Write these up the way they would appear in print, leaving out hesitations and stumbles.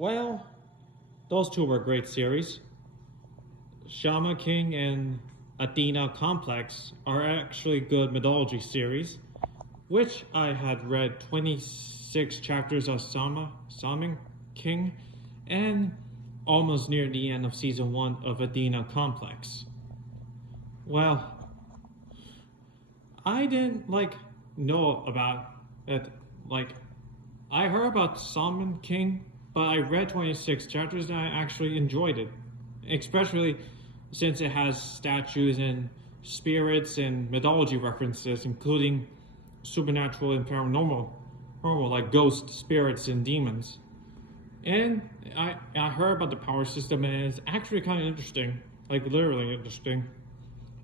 Well, those two were great series. Shaman King and Athena Complex are actually good mythology series, which I had read 26 chapters of Shaman King and almost near the end of season 1 of Athena Complex. Well, I didn't know about it. I heard about Shaman King, but I read 26 chapters and I actually enjoyed it, especially since it has statues and spirits and mythology references, including supernatural and paranormal, like ghosts, spirits, and demons. And I heard about the power system, and it's actually kind of interesting, like literally interesting.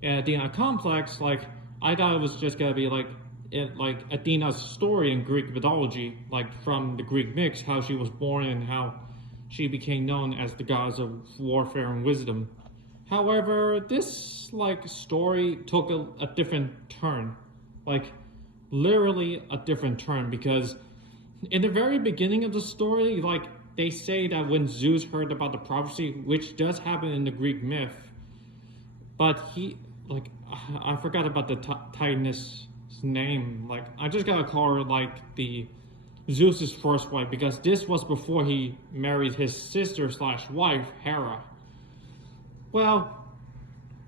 And Athena Complex, I thought it was just gonna be like Athena's story in Greek mythology, like from the Greek myths, how she was born and how she became known as the goddess of warfare and wisdom. However, this story took a different turn, literally a different turn, because in the very beginning of the story, they say that when Zeus heard about the prophecy, which does happen in the Greek myth, but he, I forgot about the Titaness name. I just gotta call her the Zeus's first wife, because this was before he married his sister / wife Hera. Well,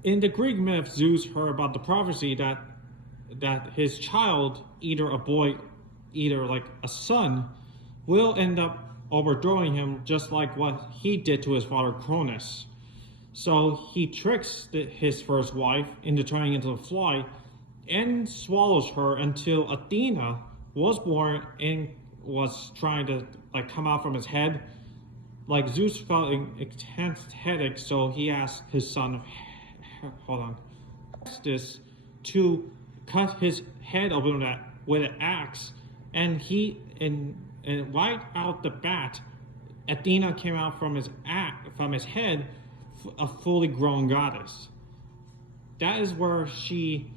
in the Greek myth, Zeus heard about the prophecy that his child, either a boy, either a son, will end up overthrowing him, just like what he did to his father Cronus. So he tricks his first wife into turning into a fly and swallows her until Athena was born and was trying to come out from his head. Zeus felt an intense headache, so he asked his son, this to cut his head open with an axe, and right out the bat, Athena came out from his head, a fully grown goddess. That is where she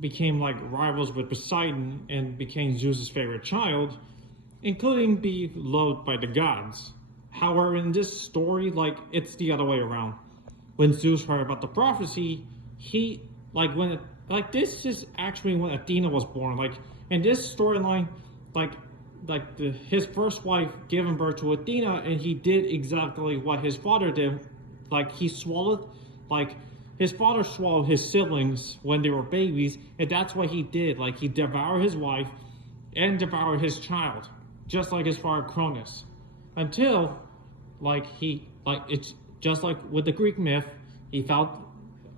became rivals with Poseidon and became Zeus's favorite child, including being loved by the gods. However, in this story, it's the other way around. When Zeus heard about the prophecy, he this is actually when Athena was born. In this storyline, his first wife gave birth to Athena, and he did exactly what his father did. He swallowed, his father swallowed his siblings when they were babies, and that's what he did. He devoured his wife and devoured his child, just like his father Cronus. Until, it's just like with the Greek myth, he felt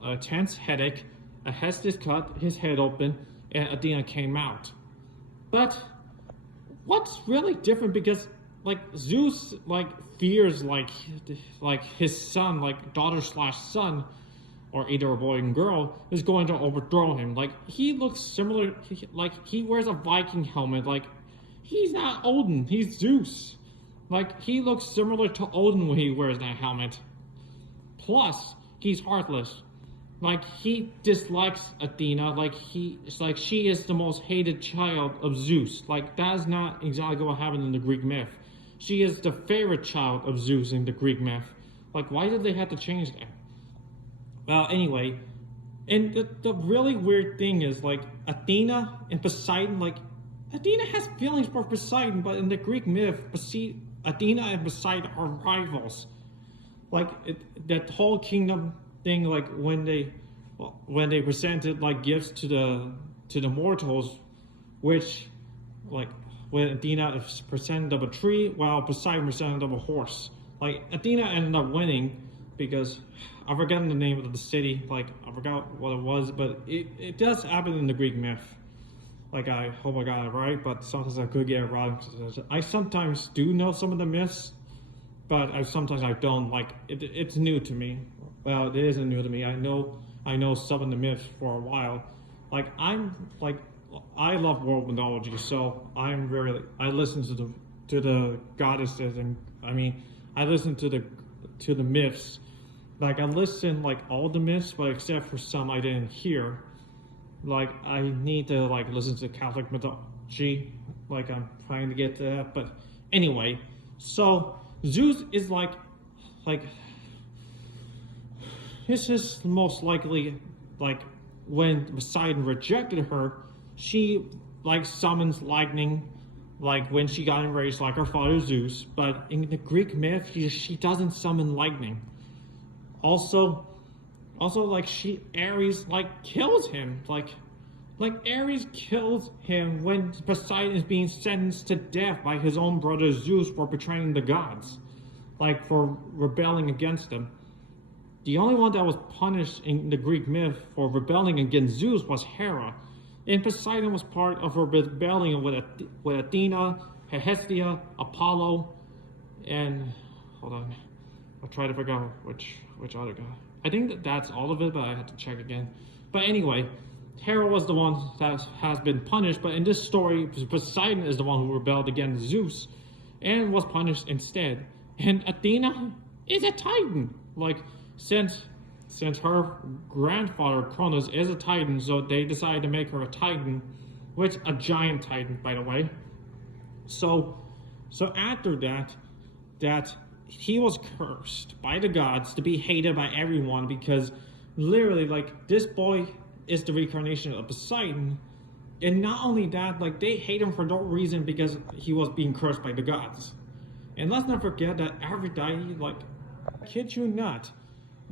a tense headache, a Hestus cut his head open, and Athena came out. But what's really different, because Zeus fears his son, daughter / son, or either a boy and girl, is going to overthrow him. He looks similar, he wears a Viking helmet. He's not Odin, he's Zeus. He looks similar to Odin when he wears that helmet. Plus, he's heartless. He dislikes Athena. She is the most hated child of Zeus. That is not exactly what happened in the Greek myth. She is the favorite child of Zeus in the Greek myth. Why did they have to change that? Well, anyway, and the really weird thing is, Athena and Poseidon, Athena has feelings for Poseidon, but in the Greek myth, Athena and Poseidon are rivals. That whole kingdom thing, when they presented gifts to the mortals, which when Athena is presented of a tree, while Poseidon presented of a horse. Athena ended up winning because I've forgotten the name of the city. I forgot what it was, but it does happen in the Greek myth. I hope I got it right, but sometimes I could get it wrong. I sometimes do know some of the myths, but sometimes I don't. It's new to me. Well, it isn't new to me. I know some of the myths for a while. I love world mythology, so I listen to the goddesses, and I listen to the myths. I listen all the myths, but except for some I didn't hear. I need to listen to Catholic mythology. I'm trying to get to that, but anyway, So Zeus is like this is most likely like when Poseidon rejected her, she like summons lightning, like when she got enraged like her father Zeus. But in the Greek myth, she doesn't summon lightning. Also like Ares like kills him, like Ares kills him when Poseidon is being sentenced to death by his own brother Zeus for betraying the gods, like for rebelling against them. The only one that was punished in the Greek myth for rebelling against Zeus was Hera, and Poseidon was part of her rebellion with Athena, Hestia, Apollo, and hold on, I'll try to figure out which other guy. I think that's all of it, but I have to check again. But anyway, Hera was the one that has been punished, but in this story, Poseidon is the one who rebelled against Zeus and was punished instead. And Athena is a Titan, like. Since her grandfather Cronus is a Titan, so they decided to make her a Titan, which a giant Titan, by the way. So after that he was cursed by the gods to be hated by everyone, because literally like this boy is the reincarnation of Poseidon, and not only that, like they hate him for no reason because he was being cursed by the gods. And let's not forget that Aphrodite, like, kid you not,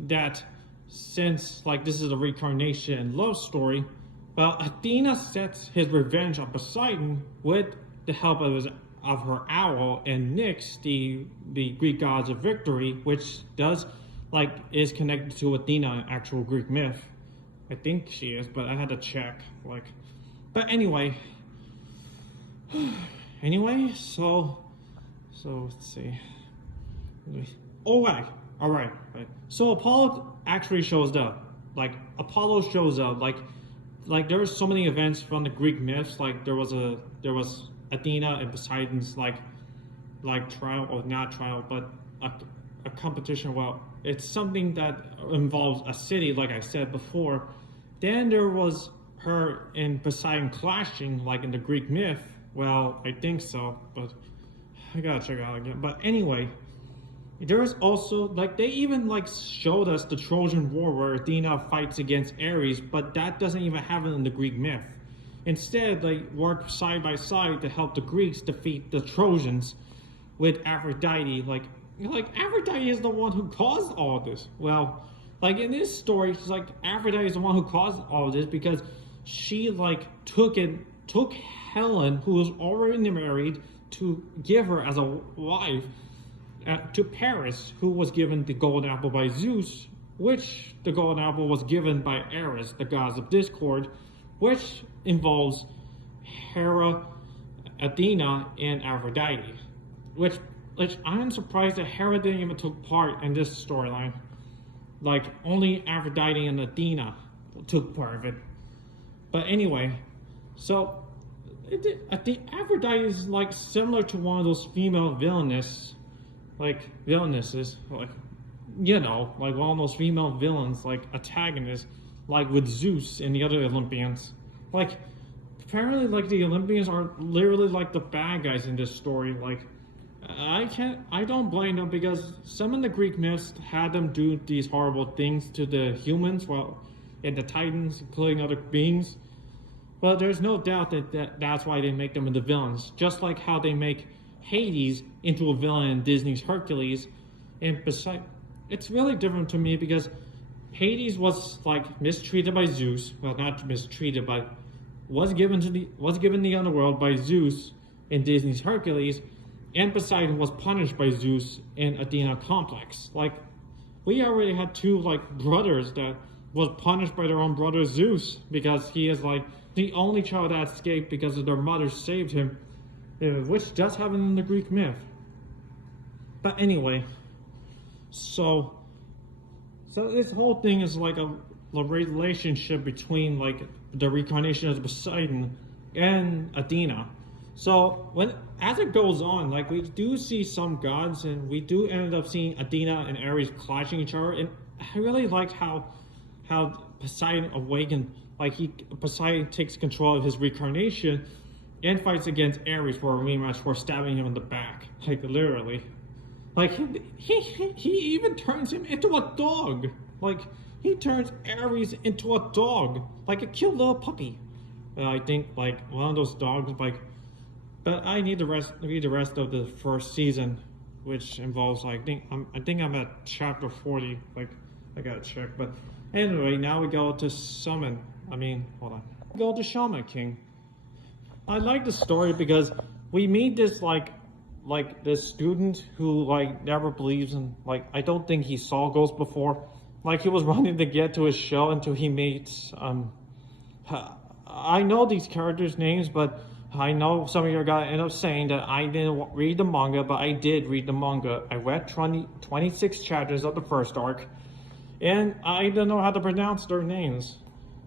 that since like this is a reincarnation love story, well, Athena sets his revenge on Poseidon with the help of her owl and Nyx, the Greek gods of victory, which is connected to Athena, actual Greek myth. I think she is, but I had to check. But anyway, so let's see. All right. So Apollo actually shows up. Like Apollo shows up. Like there's so many events from the Greek myths. Like there was Athena and Poseidon's like trial, or not trial, but a competition. Well, it's something that involves a city, like I said before. Then there was her and Poseidon clashing, like in the Greek myth. Well, I think so, but I gotta check it out again. But anyway, there's also, like, they even, like, showed us the Trojan War where Athena fights against Ares, but that doesn't even happen in the Greek myth. Instead, they work side by side to help the Greeks defeat the Trojans with Aphrodite. Like Aphrodite is the one who caused all this. Well, like, in this story, it's like Aphrodite is the one who caused all this because she, like, took Helen, who was already married, to give her as a wife to Paris, who was given the golden apple by Zeus, which the golden apple was given by Ares, the gods of discord, which involves Hera, Athena, and Aphrodite. Which I'm surprised that Hera didn't even take part in this storyline. Like, only Aphrodite and Athena took part of it. But anyway, so Aphrodite is like similar to one of those female villainesses, like one of those female villains, like antagonists, like with Zeus and the other Olympians. Like, apparently, like, the Olympians are literally like the bad guys in this story. Like, I don't blame them, because some of the Greek myths had them do these horrible things to the humans, and the Titans, including other beings. But there's no doubt that's why they make them into villains. Just like how they make Hades into a villain in Disney's Hercules. And besides, it's really different to me because Hades was like mistreated by Zeus. Well, not mistreated, but was given the underworld by Zeus in Disney's Hercules. And Poseidon was punished by Zeus in Athena complex. Like, we already had two, like, brothers that was punished by their own brother Zeus because he is, like, the only child that escaped because of their mother saved him, which does happen in the Greek myth. But anyway, so this whole thing is like a relationship between, like, the reincarnation of Poseidon and Athena. So as it goes on, like, we do see some gods, and we do end up seeing Athena and Ares clashing each other. And I really like how Poseidon awakened. Like, Poseidon takes control of his reincarnation, and fights against Ares for a rematch for stabbing him in the back, like literally. Like he even turns him into a dog. Like he turns Ares into a dog, like a cute little puppy. I think like one of those dogs, like. But I need to read the rest of the first season, which involves like I think I'm at chapter 40. Like I gotta check. But anyway, now we go to Summon. Hold on. We go to Shaman King. I like the story because we meet this like this student who like never believes in, like, I don't think he saw ghosts before. Like he was running to get to his show until he meets I know these characters' names, but I know some of you guys end up saying that I didn't read the manga, but I did read the manga. I read 26 chapters of the first arc, and I don't know how to pronounce their names.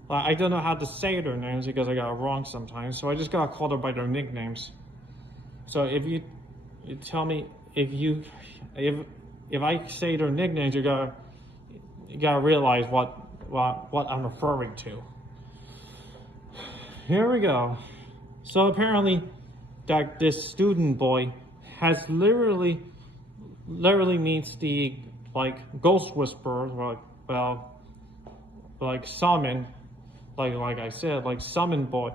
I don't know how to say their names because I got it wrong sometimes, so I just got called up by their nicknames. So if you tell me if I say their nicknames, you gotta realize what I'm referring to. Here we go. So apparently, that this student boy has literally meets the like ghost whisperer, like summon, like I said, like summon boy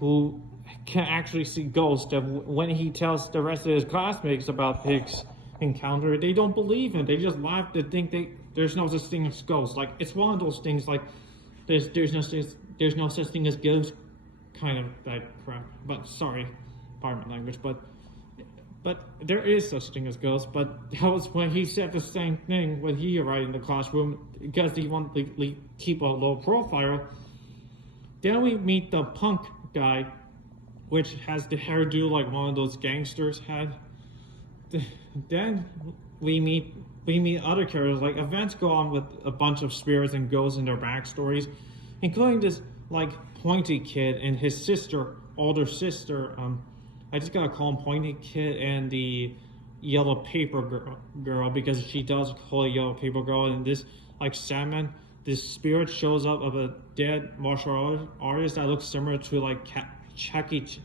who can actually see ghosts. And when he tells the rest of his classmates about his encounter, they don't believe him. They just laugh. They think there's no such thing as ghosts. Like it's one of those things like there's no such thing as ghosts. Kind of that crap, but sorry, pardon my language, but there is such thing as ghosts. But that was when he said the same thing when he arrived in the classroom because he wanted to keep a low profile. Then we meet the punk guy, which has the hairdo like one of those gangsters had. Then we meet other characters, like events go on with a bunch of spirits and ghosts in their backstories, including this like Pointy Kid and his sister, older sister. I just gotta call him Pointy Kid, and the Yellow Paper girl because she does call a Yellow Paper Girl. And this like Shaman, this spirit shows up of a dead martial artist that looks similar to like Chucky Chan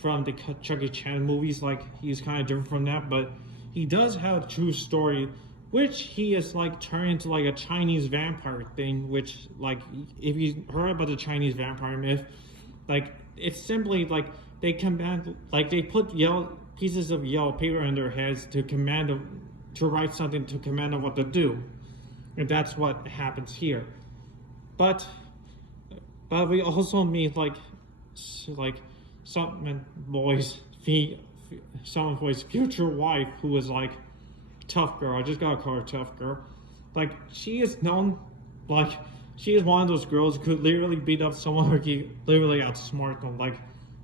from the Chucky Chan movies. Like he's kind of different from that, but he does have a true story, which he is like turned into like a Chinese vampire thing, which like if you heard about the Chinese vampire myth, like it's simply like they command, like they put pieces of yellow paper in their heads to write something to command them what to do. And that's what happens here. But we also meet like some boy's future wife, who is like tough girl. I just gotta call her tough girl. Like she is known, like she is one of those girls who could literally beat up someone or literally outsmart them. Like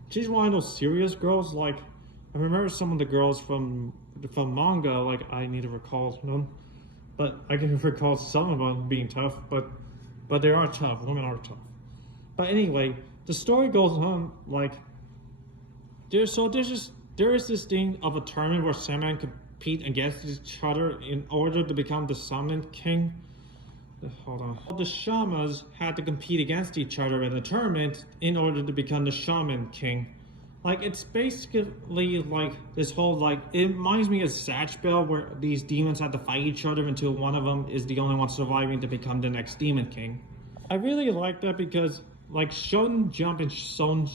she's one of those serious girls. Like I remember some of the girls from manga. Like I need to recall them, but I can recall some of them being tough. But they are tough. Women are tough. But anyway, the story goes on like there is this thing of a tournament where Shaman compete against each other in order to become the Shaman King. Hold on. The Shamans had to compete against each other in a tournament in order to become the Shaman King. Like it's basically like this whole like it reminds me of Satch Bell, where these demons have to fight each other until one of them is the only one surviving to become the next Demon King. I really like that because like Shonen Jump and Shonen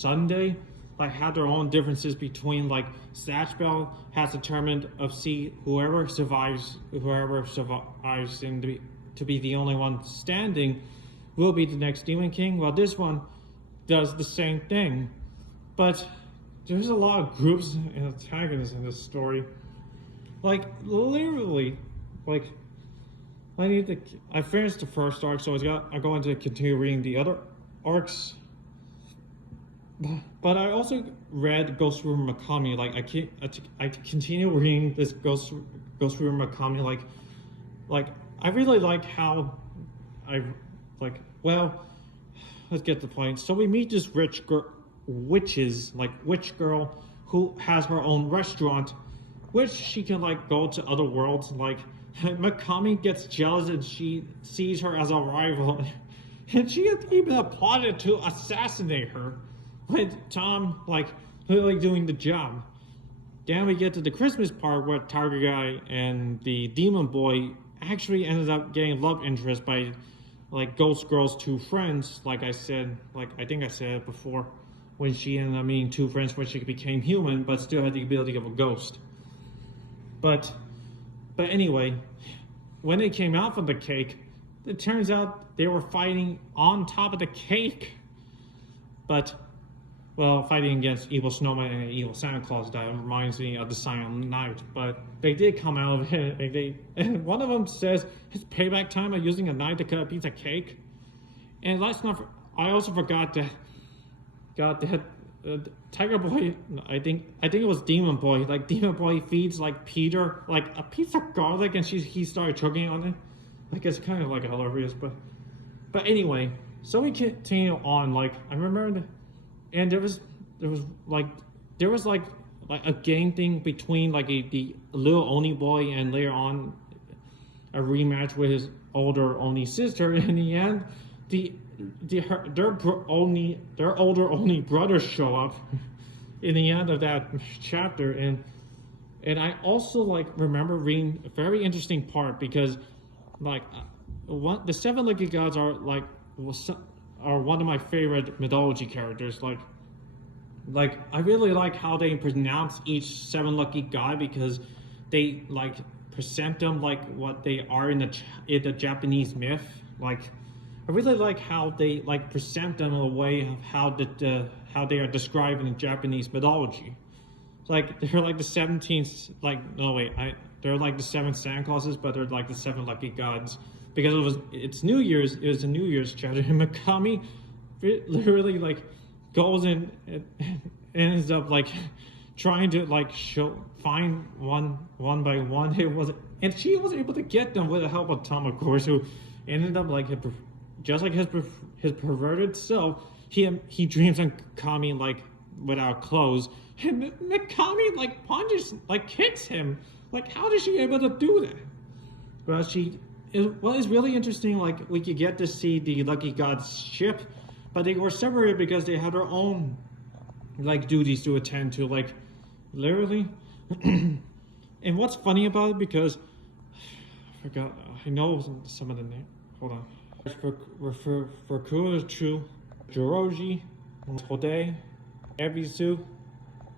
Sunday like have their own differences between like Satch Bell has determined of whoever survives and to be the only one standing will be the next Demon King. Well, this one does the same thing, but there's a lot of groups and antagonists in this story. Like literally, like I finished the first arc, so I'm going to continue reading the other arcs. But I also read Ghost River Mikami. Like I continue reading this Ghost River Mikami. Like I really like how let's get to the point. So we meet this witch girl who has her own restaurant, which she can like go to other worlds. Like Mikami gets jealous and she sees her as a rival and she had even plotted to assassinate her with Tom like literally doing the job. Then we get to the Christmas part where Tiger Guy and the Demon Boy actually ended up getting love interest by like Ghost Girl's two friends, like I said, like I think I said it before, when she ended up meeting two friends when she became human but still had the ability of a ghost. But anyway, when they came out from the cake, it turns out they were fighting on top of the cake. But, well, fighting against evil snowman and evil Santa Claus, that reminds me of the Silent Night. But they did come out of it. And one of them says it's payback time of using a knife to cut a piece of cake. And let's not, I also forgot that Tiger Boy, I think it was Demon Boy. Like Demon Boy feeds like Peter like a piece of garlic, and he started choking on it. Like it's kind of like hilarious, but anyway. So we continue on. Like I remember, and there was like a gang thing between like the little Oni boy and later on a rematch with his older Oni sister. In the end, their older Oni brothers show up in the end of that chapter, and I also like remember reading a very interesting part because like the seven lucky gods are one of my favorite mythology characters. Like I really like how they pronounce each seven lucky god because they like present them like what they are in the Japanese myth. Like I really like how they like present them in a way of how they are described in the Japanese mythology. Like they're like the 17th, they're like the 7 Santa Clauses, but they're like the 7 lucky gods because it's New Year's. It was a New Year's chapter, and Mikami literally like goes in and ends up like trying to like find one by one. And she was able to get them with the help of Tom, of course, who ended up like just like his perverted self. He dreams on Mikami like without clothes, and Mikami like punches, like kicks him. Like how is she able to do that? Well, it's really interesting. Like we could get to see the Lucky Gods ship, but they were separated because they had their own like duties to attend to, like literally. And what's funny about it, because I forgot, I know some of the name. Hold on. For Kurochu, Joroji, Hode, Ebisu,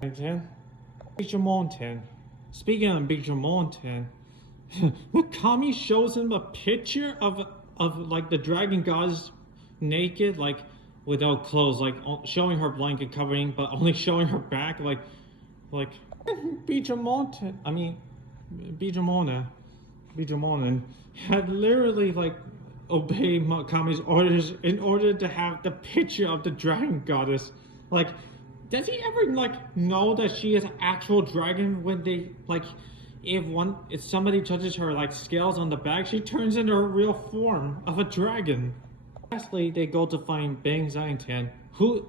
Bijamonten. Speaking of Bijamonten, Mikami shows him a picture of like the dragon gods naked, like without clothes, like showing her blanket covering, but only showing her back, like Bijamonten. I mean, Bijamonen had literally like obeyed Mikami's orders in order to have the picture of the dragon goddess. Like, does he ever like know that she is an actual dragon when they like if somebody touches her like scales on the back, she turns into her real form of a dragon. Lastly, they go to find Bang Xiantian, who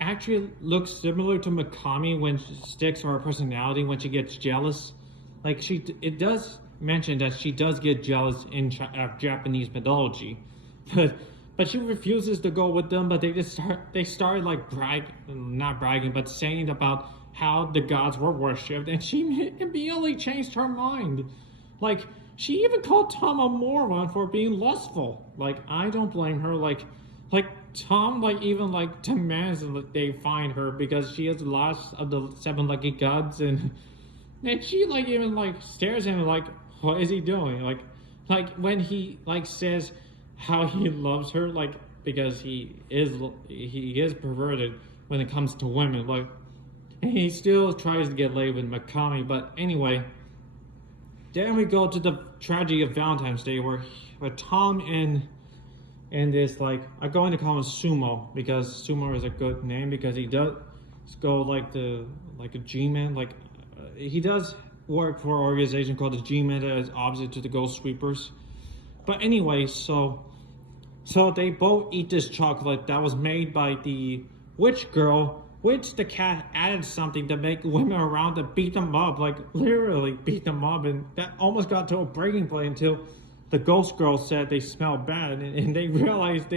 actually looks similar to Mikami when she sticks her personality when she gets jealous. Like it does mention that she does get jealous in Japanese mythology, but she refuses to go with them. But they start like not bragging, but saying about how the gods were worshipped, and she immediately changed her mind. Like she even called Tom a moron for being lustful. Like I don't blame her. Like Tom like even like demands that they find her because she is the last of the 7 lucky gods, and she like even like stares at him like, what is he doing? Like when he like says how he loves her, like because he is perverted when it comes to women, like, and he still tries to get laid with Mikami. But anyway, then we go to the tragedy of Valentine's Day where Tom and this, like, I'm going to call him Sumo because Sumo is a good name because he does go like a G-Man, like he does work for an organization called the G-Men that is opposite to the Ghost Sweepers. But anyway, so they both eat this chocolate that was made by the witch girl, which the cat added something to make women around to beat them up, like literally beat them up, and that almost got to a breaking point until the ghost girl said they smelled bad, and they realized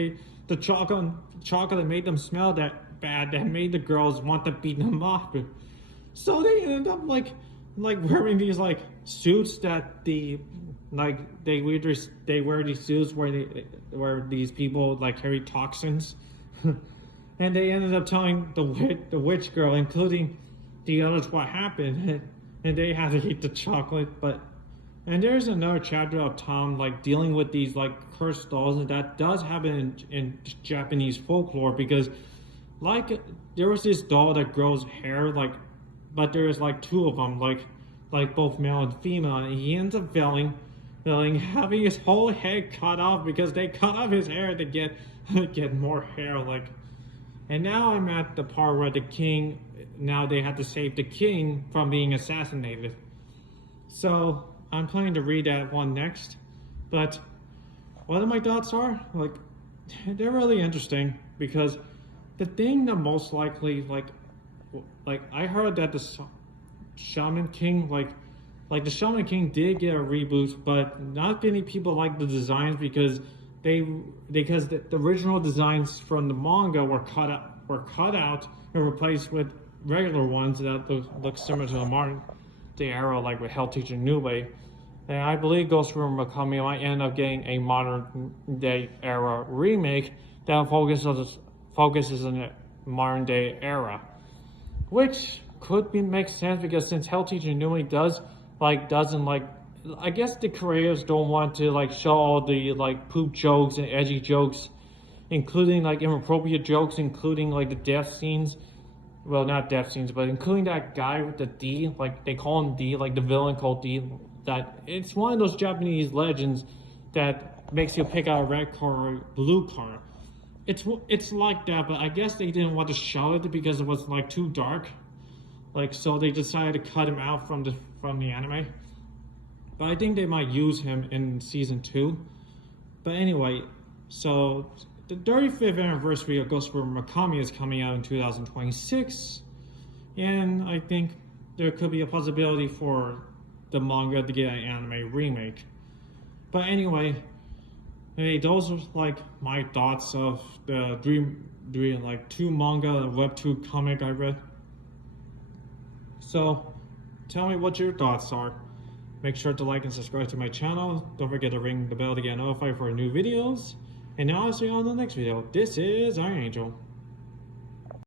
the chocolate made them smell that bad, that made the girls want to beat them up. So they ended up like wearing these like suits that they wear these suits where these people like carry toxins. And they ended up telling the witch girl, including the others, what happened, and they had to eat the chocolate. And there's another chapter of Tom like dealing with these like cursed dolls, and that does happen in Japanese folklore, because like there was this doll that grows hair, like, but there's like two of them, like both male and female, and he ends up having his whole head cut off because they cut off his hair to get more hair, like. And now I'm at the part where the king, now they have to save the king from being assassinated. So I'm planning to read that one next. But what my thoughts are, like, they're really interesting, because the thing that most likely, like I heard that the Shaman King, like the Shaman King did get a reboot, but not many people like the designs because the original designs from the manga were cut out and replaced with regular ones that look similar to the modern day era, like with Hell Teacher New Way. And I believe Ghost Rider Mikami might end up getting a modern day era remake that focuses on the modern day era, which could make sense, because since Hell Teacher New Way doesn't I guess the creators don't want to like show all the like poop jokes and edgy jokes, including like inappropriate jokes, including like the death scenes. Well, not death scenes, but including that guy with the D, like they call him D, like the villain called D. That it's one of those Japanese legends that makes you pick out a red card or blue card. It's like that, but I guess they didn't want to show it because it was like too dark. Like, so they decided to cut him out from the anime. But I think they might use him in season 2. But anyway, so the 35th anniversary of Ghost Rider Mikami is coming out in 2026. And I think there could be a possibility for the manga to get an anime remake. But anyway, hey, those are like my thoughts of the like 2 manga and webtoon comic I read. So tell me what your thoughts are. Make sure to like and subscribe to my channel. Don't forget to ring the bell to get notified for new videos. And now I'll see you on the next video. This is Iron Angel.